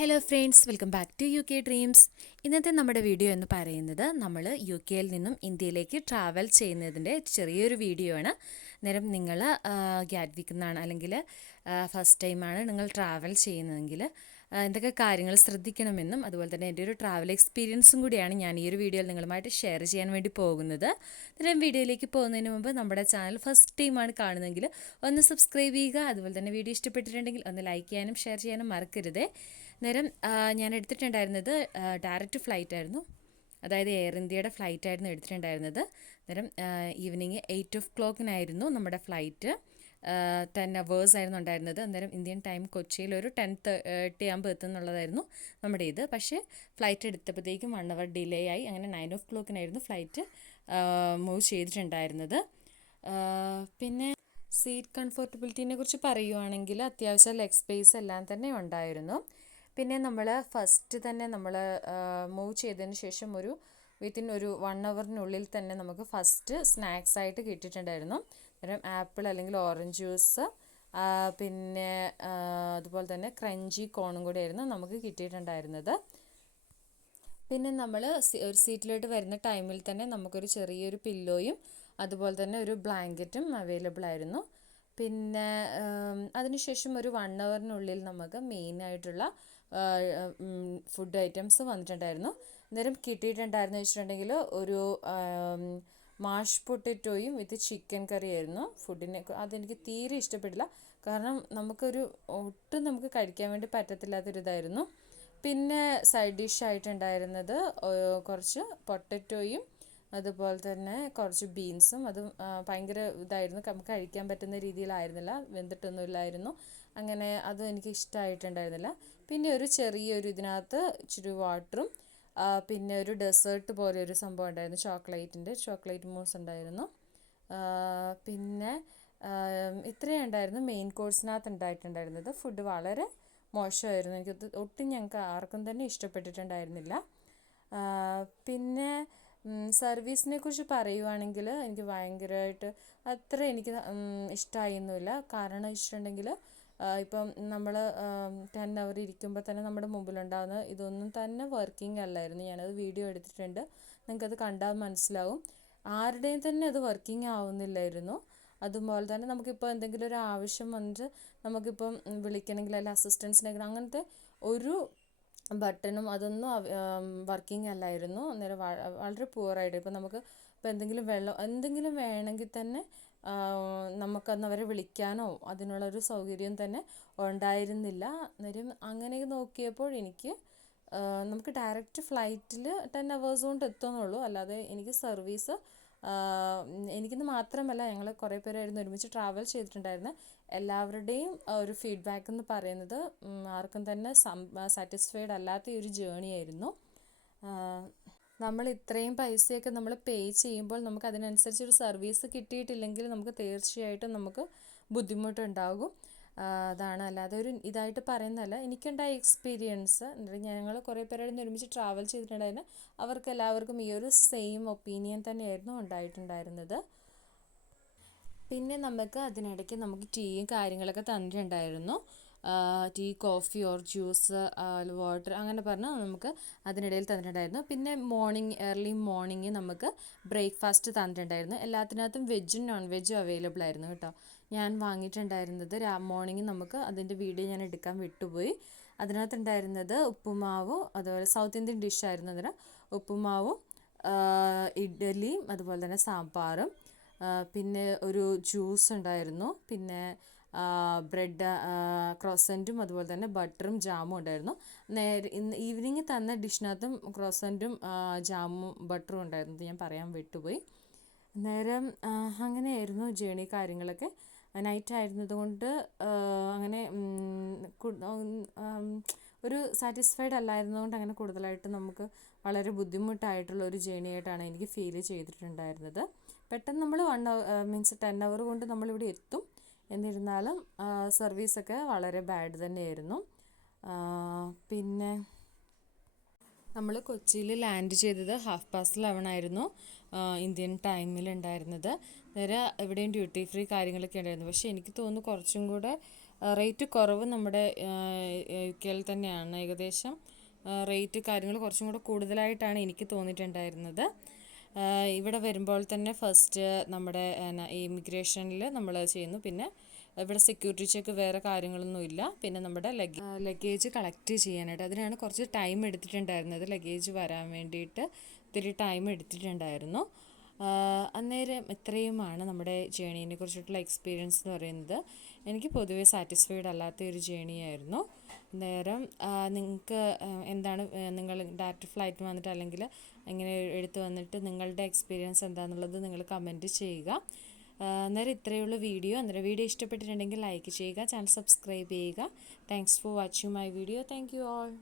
Hello friends, welcome back to U K dreams. ഇന്നത്തെ നമ്മുടെ video എന്ന് പറയുന്നത് നമ്മൾ യു കെയിൽ നിന്നും ഇന്ത്യയിലേക്ക് ട്രാവൽ ചെയ്യുന്നതിൻ്റെ ചെറിയൊരു വീഡിയോ ആണ്. നേരം നിങ്ങൾ ഗ്യാറ്റ്വിക്കിൽ നിന്നാണ് അല്ലെങ്കിൽ ഫസ്റ്റ് ടൈമാണ് നിങ്ങൾ ട്രാവൽ ചെയ്യുന്നതെങ്കിൽ എന്തൊക്കെ കാര്യങ്ങൾ ശ്രദ്ധിക്കണമെന്നും അതുപോലെ തന്നെ എൻ്റെ ഒരു ട്രാവൽ എക്സ്പീരിയൻസും കൂടിയാണ് ഞാൻ ഈ ഒരു വീഡിയോയിൽ നിങ്ങളുമായിട്ട് ഷെയർ ചെയ്യാൻ വേണ്ടി പോകുന്നത്. ഇത്തരം വീഡിയോയിലേക്ക് പോകുന്നതിന് മുമ്പ് നമ്മുടെ ചാനൽ ഫസ്റ്റ് ടൈമാണ് കാണുന്നതെങ്കിൽ ഒന്ന് സബ്സ്ക്രൈബ് ചെയ്യുക. അതുപോലെ തന്നെ വീഡിയോ ഇഷ്ടപ്പെട്ടിട്ടുണ്ടെങ്കിൽ ഒന്ന് ലൈക്ക് ചെയ്യാനും ഷെയർ ചെയ്യാനും മറക്കരുത്. നേരം ഞാൻ എടുത്തിട്ടുണ്ടായിരുന്നത് ഡയറക്റ്റ് ഫ്ലൈറ്റ് ആയിരുന്നു, അതായത് എയർ ഇന്ത്യയുടെ ഫ്ലൈറ്റ് ആയിരുന്നു എടുത്തിട്ടുണ്ടായിരുന്നത്. നേരം ഈവനിങ് 8 o'clock നമ്മുടെ ഫ്ലൈറ്റ്. 10 hours ആയിരുന്നു ഉണ്ടായിരുന്നത്. അന്നേരം ഇന്ത്യൻ ടൈം കൊച്ചിയിൽ ഒരു 10:30 ആകുമ്പോൾ എത്തുന്നുള്ളതായിരുന്നു നമ്മുടെ ഇത്. പക്ഷേ ഫ്ലൈറ്റ് എടുത്തപ്പോഴത്തേക്കും 1 hour ഡിലേ ആയി. അങ്ങനെ 9 o'clock ഫ്ലൈറ്റ് മൂവ് ചെയ്തിട്ടുണ്ടായിരുന്നത്. പിന്നെ സീറ്റ് കംഫർട്ടബിലിറ്റിനെ കുറിച്ച് പറയുവാണെങ്കിൽ അത്യാവശ്യം ലെഗ് സ്പേസ് എല്ലാം തന്നെ ഉണ്ടായിരുന്നു. പിന്നെ നമ്മൾ ഫസ്റ്റ് തന്നെ നമ്മൾ മൂവ് ചെയ്തതിന് ശേഷം വിത്തിൻ ഒരു 1 hourനുള്ളിൽ തന്നെ നമുക്ക് ഫസ്റ്റ് സ്നാക്സ് ആയിട്ട് കിട്ടിയിട്ടുണ്ടായിരുന്നു. അന്നേരം ആപ്പിൾ അല്ലെങ്കിൽ ഓറഞ്ച് ജ്യൂസ്, പിന്നെ അതുപോലെ തന്നെ ക്രഞ്ചി കോണും കൂടി ആയിരുന്നു നമുക്ക് കിട്ടിയിട്ടുണ്ടായിരുന്നത്. പിന്നെ നമ്മൾ ഒരു സീറ്റിലോട്ട് വരുന്ന ടൈമിൽ തന്നെ നമുക്കൊരു ചെറിയൊരു പില്ലോയും അതുപോലെ തന്നെ ഒരു ബ്ലാങ്കറ്റും അവൈലബിൾ ആയിരുന്നു. പിന്നെ അതിനുശേഷം ഒരു 1 hourനുള്ളിൽ നമുക്ക് മെയിനായിട്ടുള്ള ഫുഡ് ഐറ്റംസ് വന്നിട്ടുണ്ടായിരുന്നു. അന്നേരം കിട്ടിയിട്ടുണ്ടായിരുന്നു വെച്ചിട്ടുണ്ടെങ്കിൽ ഒരു മാഷ് പൊട്ടറ്റോയും വിത്ത് ചിക്കൻ കറി ആയിരുന്നു ഫുഡിനെ. അതെനിക്ക് തീരെ ഇഷ്ടപ്പെട്ടില്ല, കാരണം ഒട്ടും നമുക്ക് കഴിക്കാൻ വേണ്ടി പറ്റത്തില്ലാത്തൊരിതായിരുന്നു. പിന്നെ സൈഡ് ഡിഷ് ആയിട്ടുണ്ടായിരുന്നത് കുറച്ച് പൊട്ടറ്റോയും അതുപോലെ തന്നെ കുറച്ച് ബീൻസും. അതും ഭയങ്കര ഇതായിരുന്നു, നമുക്ക് കഴിക്കാൻ പറ്റുന്ന രീതിയിലായിരുന്നില്ല, വെന്തിട്ടൊന്നും ഇല്ലായിരുന്നു. അങ്ങനെ അതും എനിക്ക് ഇഷ്ടമായിട്ടുണ്ടായിരുന്നില്ല. പിന്നെ ഒരു ചെറിയൊരു ഇതിനകത്ത് ഇച്ചിരി വാട്ടറും പിന്നെ ഒരു ഡെസേർട്ട് പോലെ ഒരു സംഭവം ഉണ്ടായിരുന്നു, ചോക്ലേറ്റ് മൂസ് ഉണ്ടായിരുന്നു. പിന്നെ ഇത്രയും ഉണ്ടായിരുന്നു മെയിൻ കോഴ്സിനകത്ത് ഉണ്ടായിട്ടുണ്ടായിരുന്നത്. ഫുഡ് വളരെ മോശമായിരുന്നു, ഞങ്ങൾക്ക് ആർക്കും തന്നെ ഇഷ്ടപ്പെട്ടിട്ടുണ്ടായിരുന്നില്ല. പിന്നെ സർവീസിനെ കുറിച്ച് പറയുവാണെങ്കിൽ എനിക്ക് ഭയങ്കരമായിട്ട് അത്ര എനിക്ക് ഇഷ്ടമായൊന്നുമില്ല. കാരണം വെച്ചിട്ടുണ്ടെങ്കിൽ ഇപ്പം നമ്മൾ 10 hour ഇരിക്കുമ്പോൾ തന്നെ നമ്മുടെ മുമ്പിലുണ്ടാകുന്ന ഇതൊന്നും തന്നെ വർക്കിംഗ് അല്ലായിരുന്നു. ഞാനത് വീഡിയോ എടുത്തിട്ടുണ്ട്, നിങ്ങൾക്കത് കണ്ടാൽ മനസ്സിലാവും. ആരുടെയും തന്നെ അത് വർക്കിംഗ് ആവുന്നില്ലായിരുന്നു. അതുപോലെ തന്നെ നമുക്കിപ്പോൾ എന്തെങ്കിലും ഒരു ആവശ്യം വന്നിട്ട് നമുക്കിപ്പം വിളിക്കണമെങ്കിൽ അല്ലെങ്കിൽ അസിസ്റ്റൻസിനെങ്കിൽ അങ്ങനത്തെ ഒരു ബട്ടണും അതൊന്നും വർക്കിംഗ് അല്ലായിരുന്നു. അന്നേരം വളരെ പുവറായിട്ട് ഇപ്പോൾ എന്തെങ്കിലും വേണമെങ്കിൽ തന്നെ നമുക്കന്ന് അവരെ വിളിക്കാനോ അതിനുള്ളൊരു സൗകര്യം തന്നെ ഉണ്ടായിരുന്നില്ല. അന്നേരം അങ്ങനെ നോക്കിയപ്പോൾ നമുക്ക് ഡയറക്റ്റ് ഫ്ലൈറ്റിൽ 10 hours കൊണ്ട് എത്തുന്നുള്ളൂ. അല്ലാതെ എനിക്ക് സർവീസ് എനിക്കെന്ന് മാത്രമല്ല, ഞങ്ങൾ കുറേ പേരായിരുന്നു ഒരുമിച്ച് ട്രാവൽ ചെയ്തിട്ടുണ്ടായിരുന്നത്. എല്ലാവരുടെയും ഒരു ഫീഡ്ബാക്ക് എന്ന് പറയുന്നത് ആർക്കും തന്നെ സാറ്റിസ്ഫൈഡ് അല്ലാത്ത ഒരു ജേണി ആയിരുന്നു. നമ്മൾ ഇത്രയും പൈസയൊക്കെ നമ്മൾ പേ ചെയ്യുമ്പോൾ നമുക്ക് അതിനനുസരിച്ചൊരു സർവീസ് കിട്ടിയിട്ടില്ലെങ്കിൽ നമുക്ക് തീർച്ചയായിട്ടും നമുക്ക് ബുദ്ധിമുട്ടുണ്ടാകും. അതാണ്, അല്ലാതെ ഒരു ഇതായിട്ട് പറയുന്നതല്ല. എനിക്കുണ്ടായ എക്സ്പീരിയൻസ്, ഞങ്ങൾ കുറേ പേരായിരുന്നു ഒരുമിച്ച് ട്രാവൽ ചെയ്തിട്ടുണ്ടായിരുന്നു. അവർക്ക് എല്ലാവർക്കും ഈ ഒരു സെയിം ഒപ്പീനിയൻ തന്നെയായിരുന്നു ഉണ്ടായിട്ടുണ്ടായിരുന്നത്. പിന്നെ അതിനിടയ്ക്ക് നമുക്ക് ടീയും കാര്യങ്ങളൊക്കെ തന്നിട്ടുണ്ടായിരുന്നു. Tea, coffee or juice, water അങ്ങനെ പറഞ്ഞാൽ നമുക്ക് അതിനിടയിൽ തന്നിട്ടുണ്ടായിരുന്നു. പിന്നെ ഏർലി മോർണിംഗ് നമുക്ക് ബ്രേക്ക്ഫാസ്റ്റ് തന്നിട്ടുണ്ടായിരുന്നു. എല്ലാത്തിനകത്തും വെജും നോൺ വെജും അവൈലബിൾ ആയിരുന്നു കേട്ടോ. ഞാൻ വാങ്ങിയിട്ടുണ്ടായിരുന്നത് മോർണിംഗ് നമുക്ക് അതിൻ്റെ വീഡിയോ ഞാൻ എടുക്കാൻ വിട്ടുപോയി. അതിനകത്തുണ്ടായിരുന്നത് ഉപ്പുമാവും അതുപോലെ സൗത്ത് ഇന്ത്യൻ ഡിഷായിരുന്നു. അതിന് ഉപ്പുമാവും ഇഡ്ഡലിയും അതുപോലെ തന്നെ സാമ്പാറും, പിന്നെ ഒരു ജ്യൂസ് ഉണ്ടായിരുന്നു. പിന്നെ ബ്രെഡ് ക്രോസൻറ്റും അതുപോലെ തന്നെ ബട്ടറും ജാമും ഉണ്ടായിരുന്നു. ഇന്ന് ഈവനിങ് തന്ന ഡിഷിനകത്തും ക്രോസൻറ്റും ജാമും ബട്ടറും ഉണ്ടായിരുന്നത് ഞാൻ പറയാൻ വിട്ടുപോയി. നേരം അങ്ങനെയായിരുന്നു ജേണി കാര്യങ്ങളൊക്കെ. നൈറ്റ് ആയിരുന്നതുകൊണ്ട് അങ്ങനെ ഒരു സാറ്റിസ്ഫൈഡ് അല്ലായിരുന്നതുകൊണ്ട് അങ്ങനെ കൂടുതലായിട്ട് നമുക്ക് വളരെ ബുദ്ധിമുട്ടായിട്ടുള്ള ഒരു ജേണി ആയിട്ടാണ് എനിക്ക് ഫീൽ ചെയ്തിട്ടുണ്ടായിരുന്നത്. പെട്ടെന്ന് നമ്മൾ 10 hour കൊണ്ട് നമ്മളിവിടെ എത്തും. എന്നിരുന്നാലും സർവീസൊക്കെ വളരെ ബാഡ് തന്നെയായിരുന്നു. പിന്നെ നമ്മൾ കൊച്ചിയിൽ ലാൻഡ് ചെയ്തത് 11:30 ആയിരുന്നു ഇന്ത്യൻ ടൈമിലുണ്ടായിരുന്നത്. നേരെ എവിടെയും ഡ്യൂട്ടി ഫ്രീ കാര്യങ്ങളൊക്കെ ഉണ്ടായിരുന്നു. പക്ഷേ എനിക്ക് തോന്നുന്നു കുറച്ചും കൂടെ റേറ്റ് കുറവ് നമ്മുടെ യു കെയിൽ തന്നെയാണ്. ഏകദേശം റേറ്റ് കാര്യങ്ങൾ കുറച്ചും കൂടെ കൂടുതലായിട്ടാണ് എനിക്ക് തോന്നിയിട്ടുണ്ടായിരുന്നത്. ഇവിടെ വരുമ്പോൾ തന്നെ ഫസ്റ്റ് നമ്മുടെ ഇമിഗ്രേഷനിൽ നമ്മൾ ചെയ്യുന്നു. പിന്നെ ഇവിടെ സെക്യൂരിറ്റി ചെക്ക് വേറെ കാര്യങ്ങളൊന്നും ഇല്ല. പിന്നെ നമ്മുടെ ലഗേജ് കളക്ട് ചെയ്യാനായിട്ട് അതിനാണ് കുറച്ച് ടൈം എടുത്തിട്ടുണ്ടായിരുന്നത്. ലഗേജ് വരാൻ വേണ്ടിയിട്ട് ഒത്തിരി ടൈം എടുത്തിട്ടുണ്ടായിരുന്നു. അന്നേരം ഇത്രയുമാണ് നമ്മുടെ ജേണീനെ കുറിച്ചിട്ടുള്ള എക്സ്പീരിയൻസ് എന്ന് പറയുന്നത്. എനിക്ക് പൊതുവേ സാറ്റിസ്ഫൈഡ് അല്ലാത്ത ഒരു ജേണി ആയിരുന്നു. നേരം നിങ്ങൾക്ക് എന്താണ്, നിങ്ങൾ ഡയറക്റ്റ് ഫ്ലൈറ്റ് വന്നിട്ട് അല്ലെങ്കിൽ ഇങ്ങനെ എടുത്ത് വന്നിട്ട് നിങ്ങളുടെ എക്സ്പീരിയൻസ് എന്താണെന്നുള്ളത് നിങ്ങൾ കമൻറ്റ് ചെയ്യുക. അന്നേരം ഇത്രയുള്ള വീഡിയോ. അന്നേരം വീഡിയോ ഇഷ്ടപ്പെട്ടിട്ടുണ്ടെങ്കിൽ ലൈക്ക് ചെയ്യുക, ചാനൽ സബ്സ്ക്രൈബ് ചെയ്യുക. Thanks for watching my video. Thank you all.